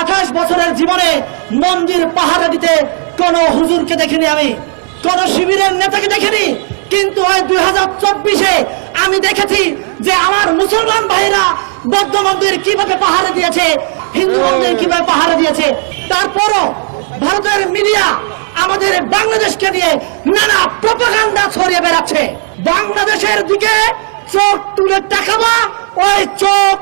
আঠাশ বছরের জীবনে মন্দির পাহারা দিতে কোন হুজুরকে দেখিনি আমি। কোন শিবিরের নেতাকে দেখিনি। কিন্তু ওই দুই হাজার চব্বিশে আমি দেখেছি যে আমার মুসলমান ভাইরা বৌদ্ধ মন্দির কীভাবে পাহারা দিয়েছে, হিন্দু মন্দির কীভাবে পাহারা দিয়েছে, তারপরও ভারতের মিডিয়া আমাদের বাংলাদেশকে নিয়ে নানা প্রপাগান্ডা ছড়িয়ে বেড়াচ্ছে। বাংলাদেশের দিকে চোখ তুলে তাকাবা, ওই চোখ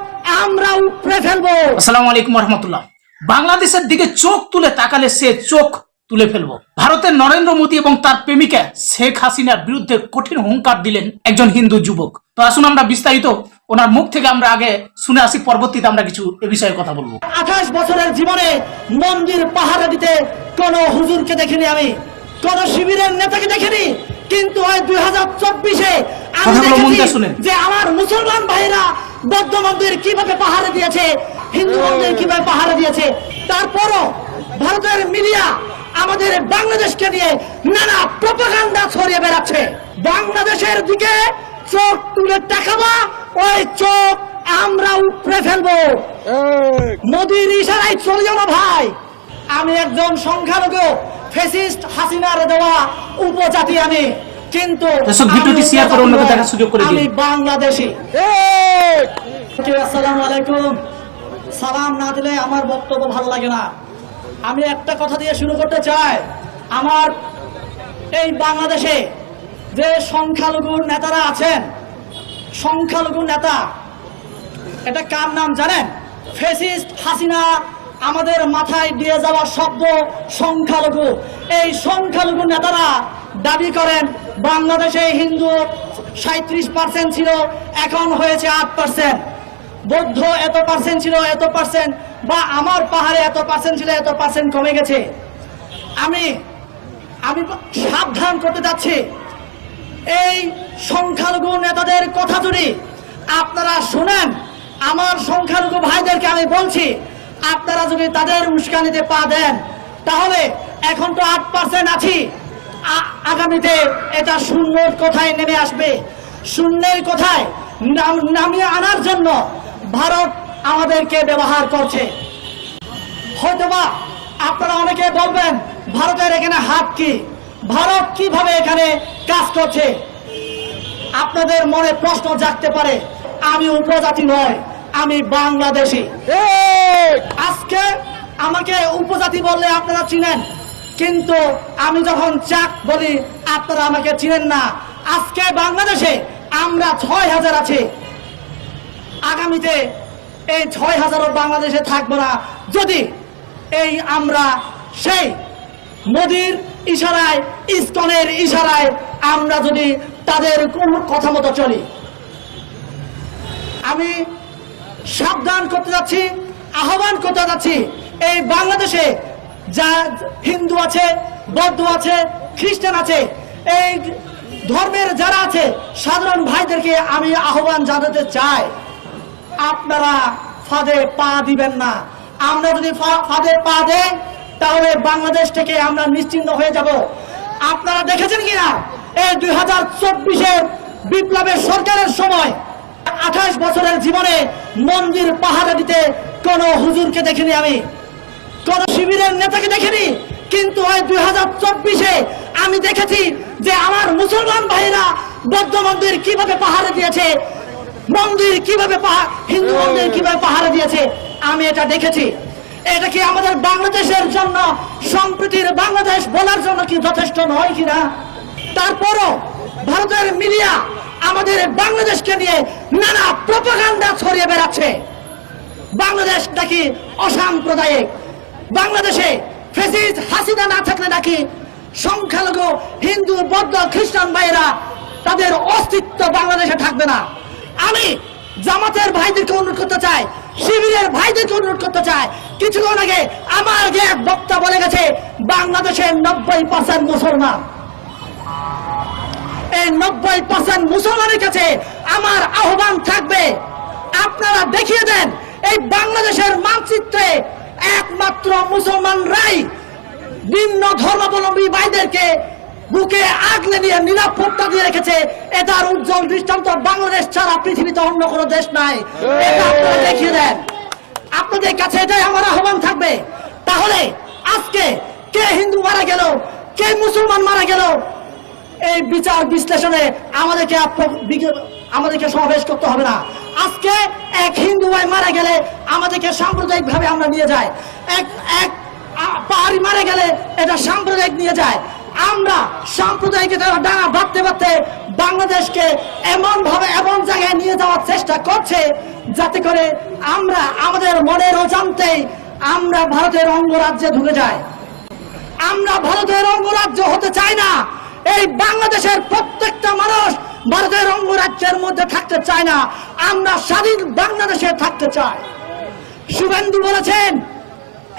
আমরা উপড়ে ফেলব। আসসালামু আলাইকুম রহমতুল্লাহ। বাংলাদেশের দিকে চোখ তুলে তাকালে সে চোখ তুলে ফেলব। ভারতের নরেন্দ্র মোদী এবং তার প্রেমিকা শেখ হাসিনার বিরুদ্ধে কঠিন হুঙ্কার দিলেন একজন হিন্দু যুবক। তো আসুন আমরা বিস্তারিত ওনার মুখ থেকে আমরা আগে শুনে আসি পরবর্তীতে আমরা কিছু এ বিষয়ে কথা বলব। আঠাশ বছরের জীবনে মন্দির পাহারা দিতে কোন হুজুরকে দেখিনি আমি। কোন শিবিরের নেতাকে দেখিনি। কিন্তু ওই দুই হাজার চব্বিশে আমি দেখেছি যে আমার মুসলমান ভাইরা বৌদ্ধ মন্দির কীভাবে পাহারা দিয়েছে হিন্দু মন্দির কীভাবে পাহারা দিয়েছে। তারপরও ভারতের মিডিয়া আমাদের বাংলাদেশকে নিয়ে নানা প্রপাগান্ডা ছড়িয়ে বেড়াচ্ছে। বাংলাদেশের দিকে চোখ তুলে তাকাবা ওই চোখ আমরা উপড়ে ফেলব। মোদির ইশারায় চলে যাব ভাই। আমি একজন সংখ্যালঘু ফেসিস্ট হাসিনার দেওয়া উপজাতি আমি। কিন্তু ভিডিওটি আমি করে অন্যকে দেখার সুযোগ করে দিন। আমি বাংলাদেশি। আসসালামু আলাইকুম। সালাম না দিলে আমার বক্তব্য ভালো লাগে না। আমি একটা কথা দিয়ে শুরু করতে চাই। আমার এই বাংলাদেশে যে সংখ্যালঘু নেতারা আছেন, সংখ্যালঘু নেতা, এটা কার নাম জানেন? ফেসিস্ট হাসিনা আমাদের মাথায় দিয়ে যাওয়া শব্দ সংখ্যালঘু। এই সংখ্যালঘু নেতারা দাবি করেন, বাংলাদেশে হিন্দু সাঁত্রিশ পার্সেন্ট ছিল, এখন হয়েছে আট পার্সেন্ট বৌদ্ধ এত পার্সেন্ট ছিল, এত পার্সেন্ট বা আমার পাহাড়ে এত পার্সেন্ট ছিল, এত পার্সেন্ট কমে গেছে। আমি আমি সাবধান করতে যাচ্ছি। এই সংখ্যালঘু নেতাদের কথা যদি আপনারা শোনেন, আমার সংখ্যালঘু ভাইদেরকে আমি বলছি, আপনারা যদি তাদের উস্কানিতে পা দেন, তাহলে এখন তো আট পার্সেন্ট আছি। আগামীতে এটা শূন্যর কোথায় নেমে আসবে? শূন্যের কোথায়? নাম- নামিয়ে আনার জন্য ভারত আমাদেরকে ব্যবহার করছে। হয়তোবা আপনারা অনেকে বলবেন ভারতের এখানে হাত কি? ভারত কীভাবে এখানে কাজ করছে? আপনাদের মনে প্রশ্ন জাগতে পারে আমি উপজাতি নয় আমি বাংলাদেশি। আজকে আমাকে উপজাতি বললে আপনারা চিনেন কিন্তু আমি যখন চাক বলি আপনারা আমাকে চিনেন না। আজকে বাংলাদেশে আমরা ছয় হাজার আছি। আগামীতে এই ছয় হাজারও বাংলাদেশে থাকব না। যদি এই আমরা সেই মোদির ইশারায়, ইস্কনের ইশারায় আমরা যদি তাদের কোন কথা মতো চলি। আমি সাবধান করতে যাচ্ছি, আহ্বান করতে যাচ্ছি, এই বাংলাদেশে যা হিন্দু আছে, বৌদ্ধ আছে, খ্রিস্টান আছে, এই ধর্মের যারা আছে, সাধারণ ভাইদেরকে আমি আহ্বান জানাতে চাই। আপনারা ফাঁদে পা দিবেন না। আমরা যদি ফাঁদে পা দেই, তাহলে বাংলাদেশ থেকে আমরা নিশ্চিন্ত হয়ে যাব। আপনারা দেখেছেন কিনা? এই দুই হাজার চব্বিশের বিপ্লবের সরকারের সময় আঠাশ বছরের জীবনে মন্দির পাহারা দিতে কোন হুজুরকে দেখিনি আমি। কোন শিবিরের নেতাকে দেখিনি। কিন্তু ওই দুই হাজার চব্বিশে আমি দেখেছি যে আমার মুসলমান ভাইরা বৌদ্ধ মন্দির কীভাবে পাহারা দিয়েছে মন্দির কীভাবে হিন্দু মন্দির কীভাবে পাহারা দিয়েছে? আমি এটা দেখেছি। এটা কি আমাদের বাংলাদেশের জন্য সম্প্রীতির বাংলাদেশ বলার জন্য কি যথেষ্ট নয় কিনা? তারপরও ভারতের মিডিয়া আমাদের বাংলাদেশকে নিয়ে নানা প্রপাগান্ডা ছড়িয়ে বেড়াচ্ছে। বাংলাদেশ নাকি অসাম্প্রদায়িক? বাংলাদেশে ফেসিস হাসিনা না থাকলে নাকি সংখ্যালঘু হিন্দু বৌদ্ধ খ্রিস্টান ভাইরা তাদের অস্তিত্ব বাংলাদেশে থাকবে না? আমি জামাতের ভাইদেরকে অনুরোধ করতে চাই, শিবিরের ভাইদেরকে অনুরোধ করতে চাই। কিছুক্ষণ আগে আমার যে এক বক্তা বলে গেছে, বাংলাদেশের নব্বই পার্সেন্ট মুসলমান। এই নব্বই পার্সেন্ট মুসলমানের কাছে আমার আহ্বান থাকবে। আপনারা দেখিয়ে দেন, এই বাংলাদেশের মানচিত্রে একমাত্র মুসলমানরাই ভিন্ন ধর্মাবলম্বী ভাইদেরকে বুকে আগলে নিয়ে নিরাপত্তা দিয়ে রেখেছে। এটার উজ্জ্বল দৃষ্টান্ত বাংলাদেশ ছাড়া পৃথিবীতে অন্য কোনো দেশ নাই। এটা আপনারা দেখিয়ে দেন। আপনাদের কাছে এটাই আমার আহ্বান থাকবে। তাহলে আজকে কে হিন্দু মারা গেল, কে মুসলমান মারা গেল, এই বিচার বিশ্লেষণে আমাদেরকে আমাদেরকে সমাবেশ করতে হবে না। আজকে এক হিন্দু ভাই মারা গেলে আমাদেরকে সাম্প্রদায়িক ভাবে আমরা নিয়ে যাই। এক এক পাহাড়ি মারা গেলে এটা সাম্প্রদায়িক নিয়ে যায়। আমরা সাম্প্রদায়িক ডাঙা বাঁধতে বাঁধতে বাংলাদেশকে এমন ভাবে এমন জায়গায় নিয়ে যাওয়ার চেষ্টা করছে, যাতে করে আমরা আমাদের মনের অজান্তেই আমরা ভারতের অঙ্গরাজ্যে ঢুকে যাই। আমরা ভারতের অঙ্গরাজ্য হতে চাই না। এই বাংলাদেশের প্রত্যেকটা মানুষ ভারতের অঙ্গরাজ্যের মধ্যে থাকতে চায় না। আমরা স্বাধীন বাংলাদেশে থাকতে চাই। শুভেন্দু বলেছেন,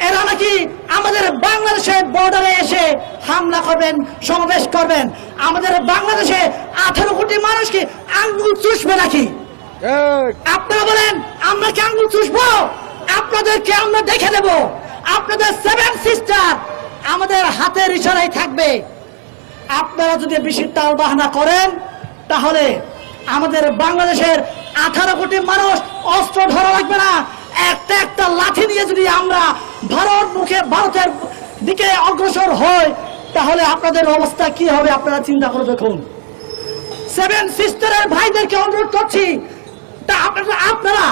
এরা নাকি আমাদের বাংলাদেশের বর্ডারে হামলা করবেন সমাবেশ করবেন। আমাদের বাংলাদেশে আঠারো কোটি মানুষ কি আঙ্গুল চুষবে নাকি? আপনারা বলেন আমরা কি আঙ্গুল চুষবো? আপনাদেরকে আমরা দেখে দেব। আপনাদের সেভেন সিস্টার আমাদের হাতের ইশারায় থাকবে। আপনারা যদি বেশি তাল বাহানা করেন তাহলে আমাদের বাংলাদেশের আঠারো কোটি মানুষ অস্ত্র ধরা লাগবে না। একটা একটা লাঠি নিয়ে যদি আমরা ভারত মুখে ভারতের দিকে অগ্রসর হয়, তাহলে আপনাদের অবস্থা কি হবে আপনারা চিন্তা করে দেখুন। সেভেন সিস্টারের ভাইদেরকে অনুরোধ করছি, তা আপনারা আপনারা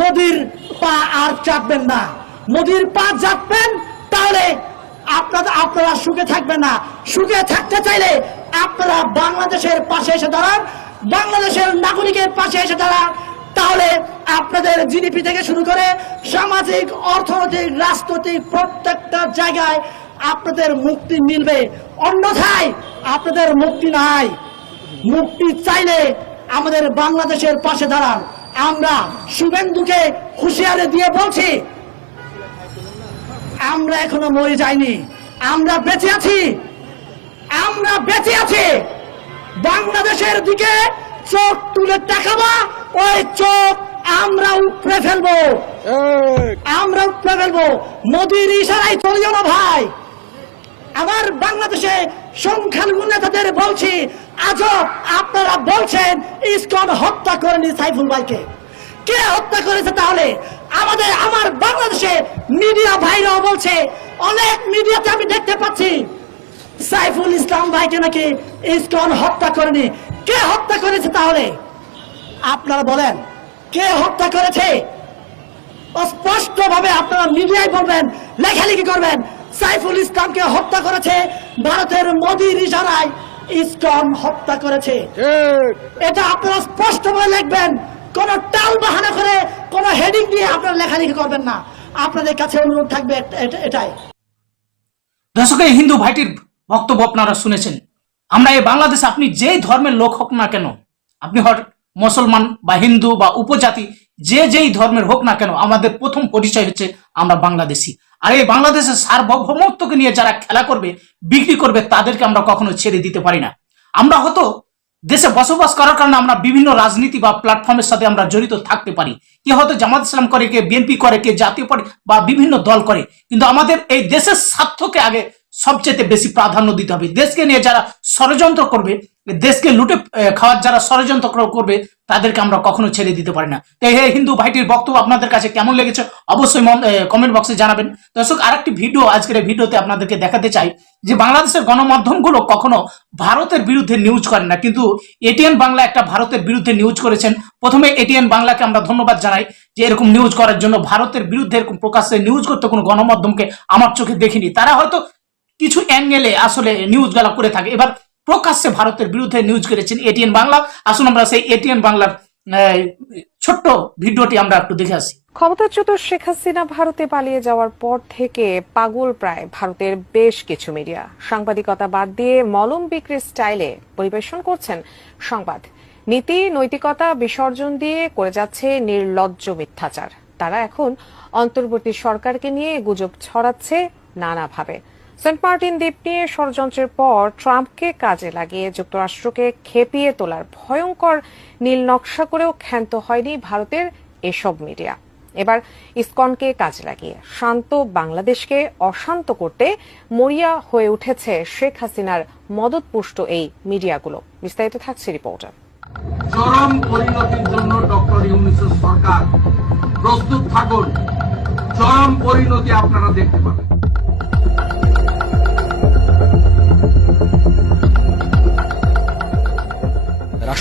নদীর পা আর চাপবেন না। নদীর পা চাপবেন, তাহলে আপনারা আপনারা সুখে থাকবেন না। সুখে থাকতে চাইলে আপনারা বাংলাদেশের পাশে এসে দাঁড়ান, বাংলাদেশের নাগরিকের পাশে এসে দাঁড়ান, তাহলে আপনাদের জিডিপি থেকে শুরু করে সামাজিক, অর্থনৈতিক, রাজনৈতিক প্রত্যেকটা জায়গায় আপনাদের মুক্তি মিলবে। অন্যথায় আপনাদের মুক্তি নাই। মুক্তি চাইলে আমাদের বাংলাদেশের পাশে দাঁড়ান। আমরা শুভেন্দুকে হুঁশিয়ারি দিয়ে বলছি, আমরা এখনও মরে যাইনি। আমরা বেঁচে আছি। আমরা বেঁচে আছি। বাংলাদেশের দিকে চোখ তুলে তাকাবা ওই চোখ আমরা উপড়ে ফেলব। আমরা উপড়ে ফেলব। মোদির ইশারায় চলিও না ভাই। আমার বাংলাদেশে সংখ্যালঘু নেতাদের বলছি আজও আপনারা বলছেন ইসকন হত্যা করেনি সাইফুল ভাইকে। কে হত্যা করেছে তাহলে? আমাদের আমার বাংলাদেশে মিডিয়া ভাইরাও বলছে অনেক মিডিয়াতে আমি দেখতে পাচ্ছি সাইফুল ইসলাম ভাইকে নাকি ইসকন হত্যা করেনি। কে হত্যা করেছে তাহলে? আপনারা বলেন। কে হত্যা করেছে? স্পষ্ট ভাবে আপনারা মিডিয়ায় বলবেন লেখালেখি করবেন। সাইফুল ইসলামকে হত্যা করেছে ভারতের মোদির ইশারায় ইসকন হত্যা করেছে। এটা আপনারা স্পষ্ট ভাবে লিখবেন। কোন টাল বাহানা করে কোন হেডিং দিয়ে আপনারা লেখালেখি করবেন না। আপনাদের কাছে অনুরোধ থাকবে এটা- এটা- এটাই। দর্শক এই হিন্দু ভাইটির বক্তব্য আপনারা শুনেছেন। আমরা এই বাংলাদেশে আপনি যেই ধর্মের লোক হোক না কেন আপনি মুসলমান বা হিন্দু বা উপজাতি, যে যেই ধর্মের হোক না কেন, আমাদের প্রথম পরিচয় হচ্ছে আমরা বাংলাদেশি। আর এই বাংলাদেশের সার্বভৌমত্বকে নিয়ে যারা খেলা করবে, বিক্রি করবে, তাদেরকে আমরা কখনো ছেড়ে দিতে পারি না। আমরা হয়তো দেশে বসবাস করার কারণে আমরা বিভিন্ন রাজনীতি বা প্ল্যাটফর্মের সাথে আমরা জড়িত থাকতে পারি। কে হয়তো জামাত ইসলাম করে, কে বিএনপি করে, কে জাতীয় পার্টি বা বিভিন্ন দল করে। কিন্তু আমাদের এই দেশের স্বার্থকে আগে সবচেয়ে বেশি প্রাধান্য দিতে হবে। দেশকে নিয়ে যারা ষড়যন্ত্র করবে, দেশকে লুটে খাওয়ার যারা ষড়যন্ত্র করবে, তাদেরকে আমরা কখনো ছেড়ে দিতে পারি না। তো হে হিন্দু ভাইটির বক্তব্য আপনাদের কাছে কেমন লেগেছে, অবশ্যই কমেন্ট বক্সে জানাবেন। দর্শক, আরেকটি ভিডিও আজকের ভিডিওতে আপনাদেরকে দেখাতে চাই যে বাংলাদেশের গণমাধ্যমগুলো কখনো ভারতের বিরুদ্ধে নিউজ করে না। কিন্তু এটিএন বাংলা একটা ভারতের বিরুদ্ধে নিউজ করেছেন। প্রথমে এটিএন বাংলাকে আমরা ধন্যবাদ জানাই যে এরকম নিউজ করার জন্য ভারতের বিরুদ্ধে এরকম প্রকাশ্যে নিউজ করতে কোনো গণমাধ্যমকে আমার চোখে দেখিনি। তারা হয়তো কিছু অ্যাঙ্গেলে আসলে নিউজগুলা করে থাকে। এবার প্রকাশ্যে ভারতের বিরুদ্ধে নিউজ করেছেন এটিএন বাংলা। আসুন আমরা সেই এটিএন বাংলার ছোট্ট ভিডিওটি আমরা একটু দেখে আসি। ক্ষমতাচ্যুত শেখ হাসিনা ভারতে পালিয়ে যাওয়ার পর থেকে পাগল প্রায় ভারতের বেশ কিছু মিডিয়া সাংবাদিকতা বাদ দিয়ে মলম বিক্রির স্টাইলে পরিবেশন করছেন সংবাদ। নীতি, নৈতিকতা বিসর্জন দিয়ে করে যাচ্ছে নির্লজ্জ মিথ্যাচার। তারা এখন অন্তর্বর্তী সরকারকে নিয়ে গুজব ছড়াচ্ছে নানাভাবে। সেন্ট মার্টিন দ্বীপ নিয়ে ষড়যন্ত্রের পর ট্রাম্পকে কাজে লাগিয়ে যুক্তরাষ্ট্রকে খেপিয়ে তোলার ভয়ঙ্কর নীল নকশা করেও ক্ষান্ত হয়নি ভারতের এসব মিডিয়া। এবার ইসকনকে কাজে লাগিয়ে শান্ত বাংলাদেশকে অশান্ত করতে মরিয়া হয়ে উঠেছে শেখ হাসিনার মদতপুষ্ট এই মিডিয়াগুলো। বিস্তারিত থাকছে রিপোর্টার চরম পরিণতির জন্য ডক্টর ইউনিসের সরকার প্রস্তুত থাকুন। চরম পরিণতি আপনারা দেখতে পাবেন।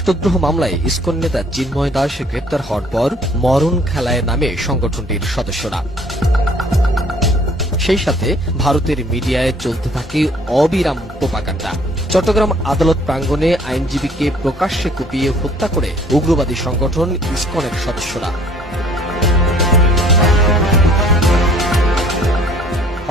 রাষ্ট্রদ্রোহ মামলায় ইসকন নেতা চিন্ময় দাস গ্রেপ্তার হওয়ার পর মরণ খেলায় নামে সংগঠনটির সদস্যরা। সেই সাথে ভারতের মিডিয়ায় চলতে থাকে অবিরাম প্রোপাগান্ডা। চট্টগ্রাম আদালত প্রাঙ্গণে আইনজীবীকে প্রকাশ্যে কুপিয়ে হত্যা করে উগ্রবাদী সংগঠন ইস্কনের সদস্যরা।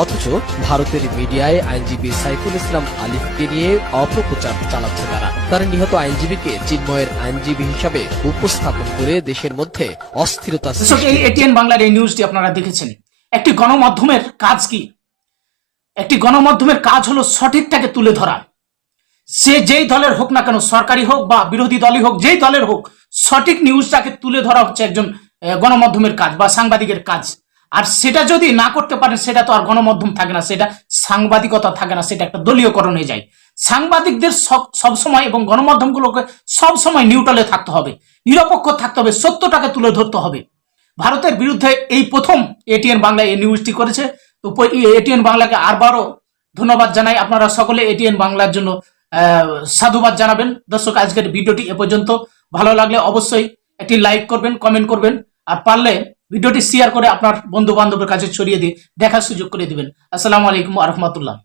অথচ ভারতের মিডিয়ায় আইনজীবী সাইফুল ইসলাম আলিফকে নিয়ে অপপ্রচার চালাচ্ছে তারা। তারা নিহত আইনজীবীকে চিন্ময়ের আইনজীবী হিসাবে উপস্থাপন করে দেশের মধ্যে অস্থিরতা এটিএন বাংলার এই নিউজটি আপনারা দেখেছেন। একটি গণমাধ্যমের কাজ কি? একটি গণমাধ্যমের কাজ হলো সঠিকটাকে তুলে ধরা। সে যেই দলের হোক না কেন সরকারি হোক বা বিরোধী দলই হোক যেই দলের হোক সঠিক নিউজটাকে তুলে ধরা হচ্ছে একজন গণমাধ্যমের কাজ বা সাংবাদিকের কাজ। আর সেটা যদি না করতে পারেন, সেটা তো আর গণমাধ্যম থাকে না, সেটা সাংবাদিকতা থাকে না, সেটা একটা দলীয়করণ হয়ে যায়। সাংবাদিকদের সব- সবসময় এবং গণমাধ্যমগুলোকে সবসময় নিউট্রালে থাকতে হবে, নিরপেক্ষ থাকতে হবে, সত্যটাকে তুলে ধরতে হবে। ভারতের বিরুদ্ধে এই প্রথম এটিএন বাংলা এই নিউজটি করেছে। তো এটিএন বাংলাকে আরবারও ধন্যবাদ জানাই। আপনারা সকলে এটিএন বাংলার জন্য সাধুবাদ জানাবেন। দর্শক, আজকের ভিডিওটি এ পর্যন্ত। ভালো লাগলে অবশ্যই একটি লাইক করবেন কমেন্ট করবেন। আর পারলে ভিডিওটি শেয়ার করে আপনার বন্ধু বান্ধবের কাছে ছড়িয়ে দিয়ে দেখার সুযোগ করে দেবেন। আসসালামু আলাইকুম রহমতুল্লাহ।